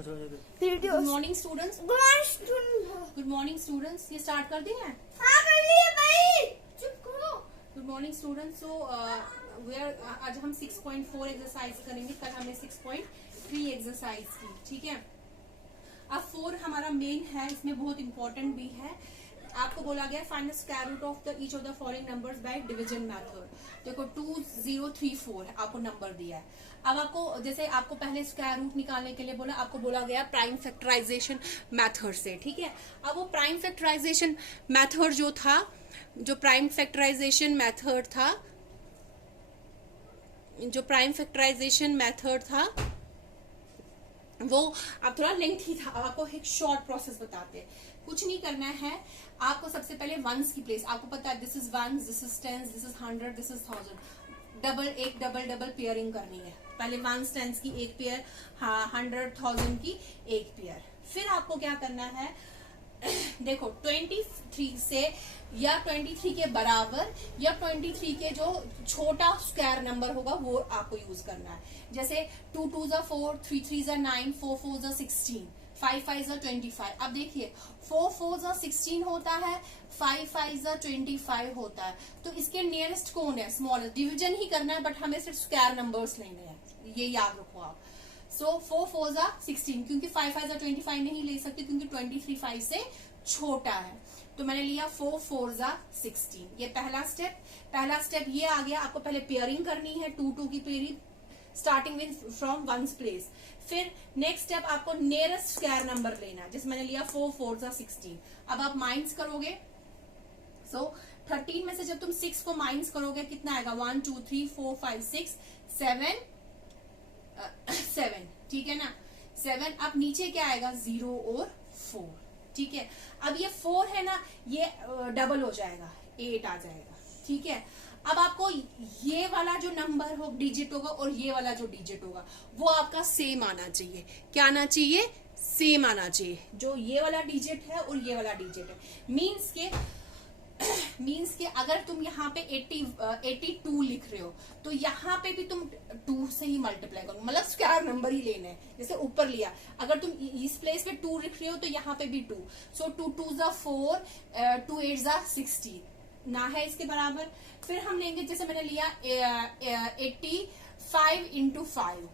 Good morning students. Good morning students. ये start कर दिया है? हाँ कर दिया भाई, चुप करो। Good morning students. सो आज हम 6.4 एक्सरसाइज करेंगे, कल हमने 6.3 एक्सरसाइज की, ठीक है। अब 4 हमारा मेन है, इसमें बहुत इंपॉर्टेंट भी है। आपको बोला गया find the square root of the each of the following numbers by division method. देखो 2034 आपको नंबर दिया है। अब आपको जैसे आपको पहले स्क्वायर रूट निकालने के लिए बोला, आपको बोला गया प्राइम फैक्टराइजेशन मेथड से, ठीक है। अब वो प्राइम फैक्टराइजेशन मेथड जो था, जो प्राइम फैक्टराइजेशन मेथड था वो अब थोड़ा लेंथी था। अब आपको एक शॉर्ट प्रोसेस बताते हैं। कुछ नहीं करना है, आपको सबसे पहले वंस की प्लेस, आपको पता है this is ones, this is tens, this is 100, this is 1000, double pairing करनी है। पहले वंस टेंस की एक पेयर, 100 1000 की एक पेयर। फिर आपको क्या करना है, देखो 23 से या 23 के बराबर या 23 के जो छोटा स्क्वायर नंबर होगा वो आपको यूज करना है। जैसे 2 2 जा 4, 3 3 जा 9, 4 4 जा 16, 5 5 जा 25। अब देखिए 4 4 जा 16 होता है, 5 5 जा 25 होता है। तो इसके नियरेस्ट कौन है? स्मॉलेस्ट। डिवीजन ही करना है बट हमें सिर्फ स्क्वायर नंबर्स लेने हैं, ये याद रखो आप। सो 4 4 जा 16, क्योंकि 5 5 जा 25 नहीं ले सकते क्योंकि 23 5 से छोटा है, तो मैंने लिया 4 4 जा 16। ये पहला स्टेप ये आ गया। आपको पहले पेयरिंग करनी है, 2 2 की pairing starting with from ones place. फिर नेक्स्ट स्टेप आपको नियरेस्ट स्क्वायर नंबर लेना है, जैसे मैंने लिया 4 4 जा 16। अब आप माइनस करोगे, सो 13 में से जब तुम 6 को माइनस करोगे कितना आएगा? 1 2 3 4 5 6 7, ठीक है ना। 7। अब नीचे क्या आएगा? 0 और 4, ठीक है। अब ये 4 है ना, ये डबल हो जाएगा, 8 आ जाएगा, ठीक है। अब आपको ये वाला जो नंबर हो डिजिट होगा और ये वाला जो डिजिट होगा वो आपका सेम आना चाहिए। क्या आना चाहिए? सेम आना चाहिए। जो ये वाला डिजिट है और ये वाला डिजिट है, मीन्स के अगर तुम यहाँ पे 82 लिख रहे हो तो यहाँ पे भी तुम 2 से ही मल्टीप्लाई करो, मतलब स्क्वायर नंबर ही लेना है। जैसे ऊपर लिया, अगर तुम इस प्लेस पे 2 लिख रहे हो तो यहाँ पे भी 2। सो 2 2 जा 4, 2 8 जा 16 ना है इसके बराबर। फिर हम लेंगे, जैसे मैंने लिया 85 इंटू 5,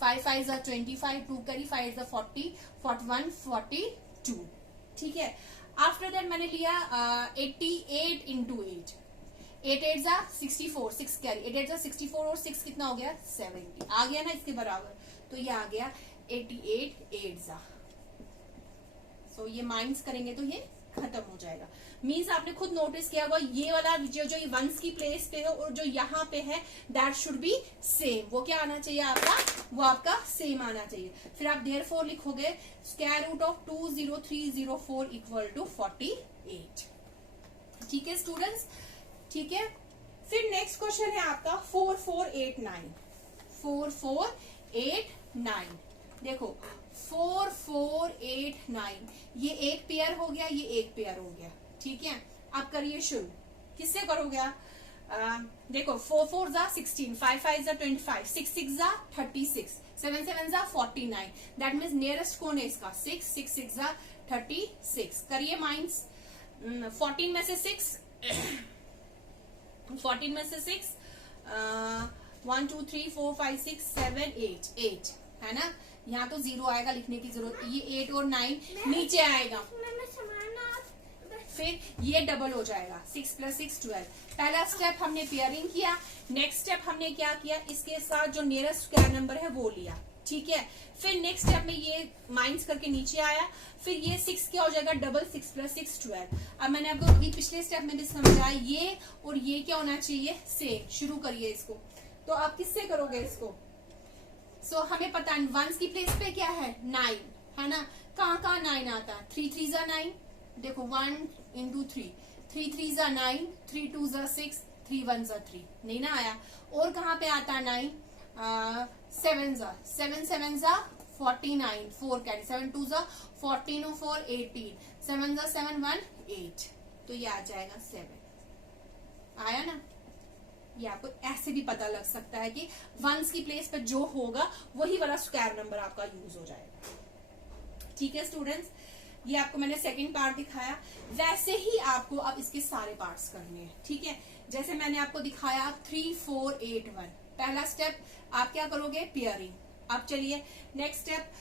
5 5 जा 25, 2 करी 5 जा 40, 41 42, ठीक है। आफ्टर दैट मैंने लिया 88 इंटू 8, 8 8 जा 64, 6 कैरी, 8 8 जा 64 और 6 कितना हो गया? 70 आ गया ना इसके बराबर। तो ये आ गया 88 8 जा। सो ये माइनस करेंगे तो ये खत्म हो जाएगा। मीन्स आपने खुद नोटिस किया होगा ये वाला जो ये वंस की प्लेस पे है और जो यहाँ पे है दैट शुड बी सेम। वो क्या आना चाहिए आपका? वो आपका सेम आना चाहिए। फिर आप देयरफॉर लिखोगे square root of 20304 equal to 48, ठीक है स्टूडेंट्स, ठीक है। फिर नेक्स्ट क्वेश्चन है आपका 4489। 4489 देखो 4489, ये एक पेयर हो गया, ये एक पेयर हो गया, ठीक है। अब करिए शुरू, किससे करोगे आप? देखो 4 4 जा 16, 5 5 जा 25, 6 6 जा 36, 7 7 जा 49। दैट मीन्स नियरेस्ट कौन है इसका? 6 6 6 जा 36। करिए माइनस। 14 में से 6 14 में से 6 1 2 3 4 5 6 7 8 है ना। यहाँ तो 0 आएगा, लिखने की जरूरत। ये 8 और 9 नीचे आएगा, फिर ये डबल हो जाएगा, 6 + 6 12। पहला स्टेप हमने पेयरिंग किया। नेक्स्ट स्टेप हमने क्या किया? इसके साथ जो नियरेस्ट स्क्वायर नंबर है वो लिया, ठीक है। फिर नेक्स्ट स्टेप में ये माइनस करके नीचे आया, फिर ये 6 क्या हो जाएगा? डबल, 6 + 6 12। अब मैंने आपको अभी पिछले स्टेप में भी समझाया, ये और ये क्या होना चाहिए? सेम। शुरू करिए इसको। तो आप किससे करोगे इसको? सो हमें पता है वंस की प्लेस पे क्या है? 9 है ना। कहाँ 9 आता है? 3 3 जा 9, देखो 1 इंटू 3, 3 3 जा 9, 3 2 जा 6, 3 1 जा 3, नहीं ना आया। और कहाँ पे आता है 9? 7 जा 7 7 जा 49, 4 कैरी, 7 2 जा 14 और 4 18, 7 जा 7 1 8, तो ये आ जाएगा 7। आया ना। ये आपको ऐसे भी पता लग सकता है कि वंस की प्लेस पर जो होगा वही वाला स्क्वायर नंबर आपका यूज हो जाएगा। ठीक है स्टूडेंट्स, ये आपको मैंने सेकंड पार्ट दिखाया। वैसे ही आपको अब इसके सारे पार्ट्स करने हैं, ठीक है। जैसे मैंने आपको दिखाया 3 4 8 1, पहला स्टेप आप क्या करोगे, पेयरिंग। अब चलिए नेक्स्ट स्टेप,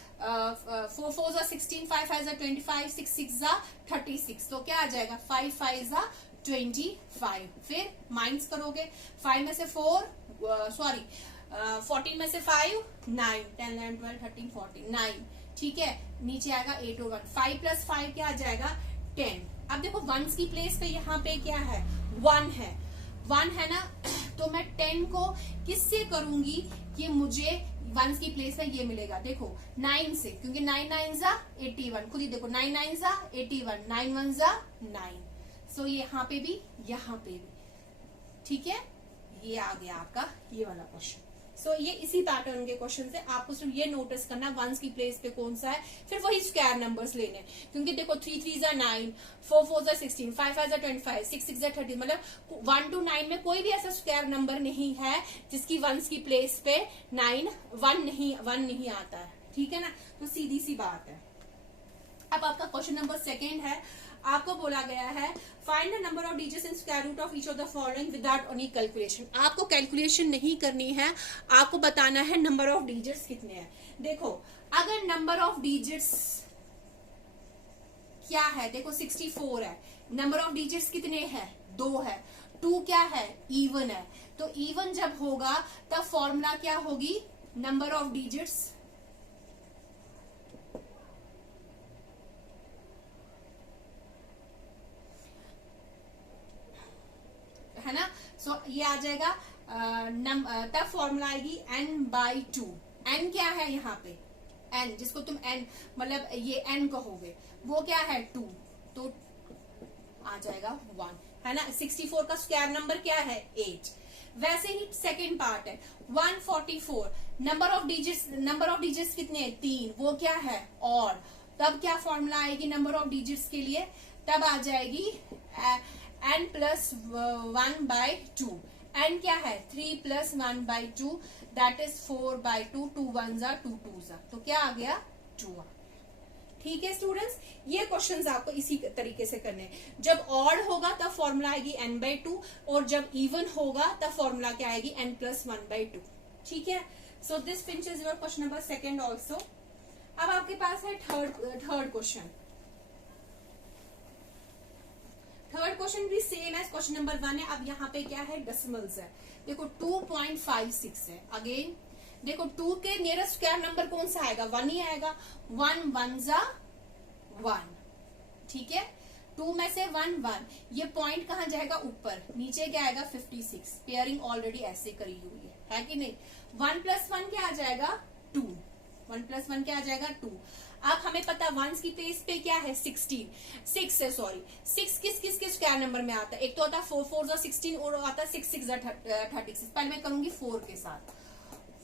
4 4 जा 16, 5 5 जा 25, 6 6 जा 36, तो क्या आ जाएगा 5 5 जा 25। फिर माइनस करोगे, 5 में से 4 सॉरी 14 में से 5 9, 10 11 12 13 14 9, ठीक है। नीचे आएगा 8 और 1, 5 प्लस 5 क्या आ जाएगा 10। अब देखो वंस की प्लेस पे यहाँ पे क्या है 1 है, 1 है ना, तो मैं 10 को किससे करूंगी कि मुझे वंस की प्लेस में ये मिलेगा, देखो 9 से, क्योंकि 9 9 जा 81, खुद ही देखो 9 9 जा 81, 9 1 जा 9, सो ये यहाँ पे भी यहाँ पे भी, ठीक है। ये आ गया आपका ये वाला क्वेश्चन। सो ये इसी पैटर्न के क्वेश्चन है, आपको सिर्फ ये नोटिस करना वंस की प्लेस पे कौन सा है, फिर वही स्क्वायर नंबर्स लेने, क्योंकि देखो 3 3 जा 9, 4 4 जा 16, 5 5 जा 25, 6 6 जा 30, मतलब 1 to 9 में कोई भी ऐसा स्क्वायर नंबर नहीं है जिसकी वंस की प्लेस पे 1 नहीं आता है, ठीक है ना। तो सीधी सी बात है। अब आपका क्वेश्चन नंबर सेकेंड है, आपको बोला गया है find the number of digits in square root of each of the following without any calculation. आपको कैलकुलेशन नहीं करनी है, आपको बताना है नंबर ऑफ डिजिट्स कितने हैं। देखो अगर नंबर ऑफ डिजिट्स क्या है, देखो 64 है, नंबर ऑफ डिजिट्स कितने हैं 2 है, 2 क्या है इवन है, तो इवन जब होगा तब फॉर्मूला क्या होगी, नंबर ऑफ डिजिट्स है ना। सो ये आ जाएगा तब फॉर्मूला आएगी n/2। n क्या है यहाँ पे, n जिसको तुम n मतलब ये n कहोगे वो क्या है 2, तो आ जाएगा 1, है ना। 64 का स्क्वायर नंबर क्या है 8। वैसे ही सेकेंड पार्ट है 144, नंबर ऑफ डिजिट्स कितने हैं 3, वो क्या है और, तब क्या फॉर्मूला आएगी नंबर ऑफ डिजिट्स के लिए, तब आ जाएगी n प्लस 1/2। n क्या है 3 प्लस 1/2, दैट इज 4/2, 2 1 जा 2 2 जा, तो क्या आ गया 2 आ। ठीक है स्टूडेंट्स, ये क्वेश्चंस आपको इसी तरीके से करने हैं। जब ऑड होगा तब फॉर्मूला आएगी n/2, और जब इवन होगा तब फॉर्मूला क्या आएगी n प्लस 1/2। ठीक है, so this finishes your question number second also. अब आपके पास है थर्ड क्वेश्चन। थर्ड क्वेश्चन भी सेम है क्वेश्चन नंबर 1 है। अब यहाँ पे क्या है डेसिमल्स है, देखो 2.56 है। अगेन देखो 2 के नियरेस्ट स्क्वायर नंबर कौन सा आएगा 1 ही आएगा, 1 1 जा 1, ठीक है। 2 में से 1 1, ये पॉइंट कहाँ जाएगा ऊपर, नीचे क्या आएगा 56। पेयरिंग ऑलरेडी ऐसे करी हुई है कि नहीं। 1 प्लस 1 क्या आ जाएगा 2, 1 प्लस 1 क्या आ जाएगा 2। अब हमें पता वंस की प्लेस पे क्या है 6 है, सॉरी 6 किस के स्क्वायर नंबर में आता है, एक तो आता है 4 4 जा 16 और आता है 6 6 जा 36। पहले मैं करूंगी 4 के साथ,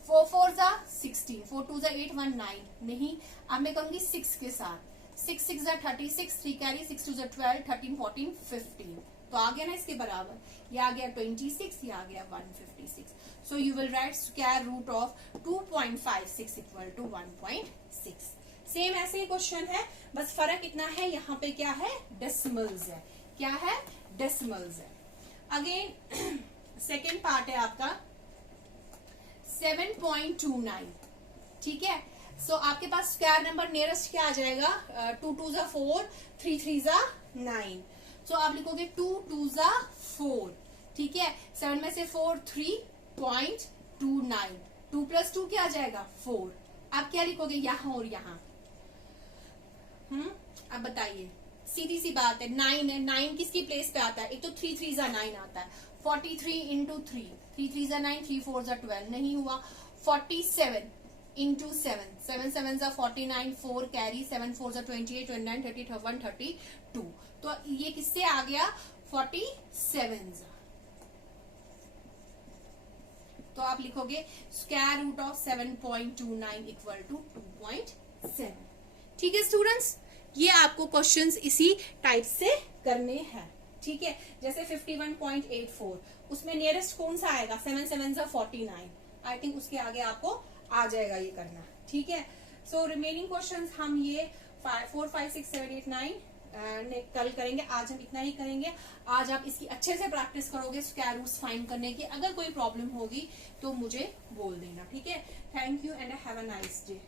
4 4 जा 16, 4 2 जा 8 1 9 नहीं। अब मैं करूंगी 6 के साथ, 6 6 जा 36, 3 कैरी 6 2 जा 12 13 14 15, तो आ गया ना इसके बराबर, ये आ गया 26, ये आ गया 156। So you will write square root of 2.56 equal to 1.6। Same ऐसे ही क्वेश्चन है, बस फर्क इतना है यहाँ पे क्या है डेसिमल्स है, क्या है डेसिमल्स है। अगेन सेकेंड पार्ट है आपका 7.29, ठीक है। सो आपके पास स्क्वायर नंबर नियरेस्ट क्या आ जाएगा 2 2 जा 4, 3 3 जा 9, सो आप लिखोगे 2 2 जा 4, ठीक है। 7 में से 4 3.29, 2 प्लस 2 क्या आ जाएगा 4। आप क्या लिखोगे यहाँ और यहाँ, अब बताइए, सीधी सी बात है 9 है, 9 किसकी प्लेस पे आता है, एक तो 3 3 जा 9 आता है, 43 इंटू 3, 3 3 जा 9, 3 4 जा 12 नहीं हुआ, 47 इंटू 7, 7 7 जा 49, 4 कैरी 7 4 जा 28 29 30 31 32, तो ये किससे आ गया 47 जा। तो आप लिखोगे square root of 7.29 equal to 2.7। ठीक है स्टूडेंट्स, ये आपको क्वेश्चंस इसी टाइप से करने हैं, ठीक है। जैसे 51.84, उसमें नियरेस्ट कौन सा आएगा 7 7 जा 49, आई थिंक उसके आगे आपको आ जाएगा ये करना, ठीक है। सो रिमेनिंग क्वेश्चंस हम ये 4 5 6 7 8 9 कल करेंगे, आज हम इतना ही करेंगे। आज आप इसकी अच्छे से प्रैक्टिस करोगे स्क्वायर रूट्स फाइंड करने की। अगर कोई प्रॉब्लम होगी तो मुझे बोल देना, ठीक है। Thank you and have a nice day.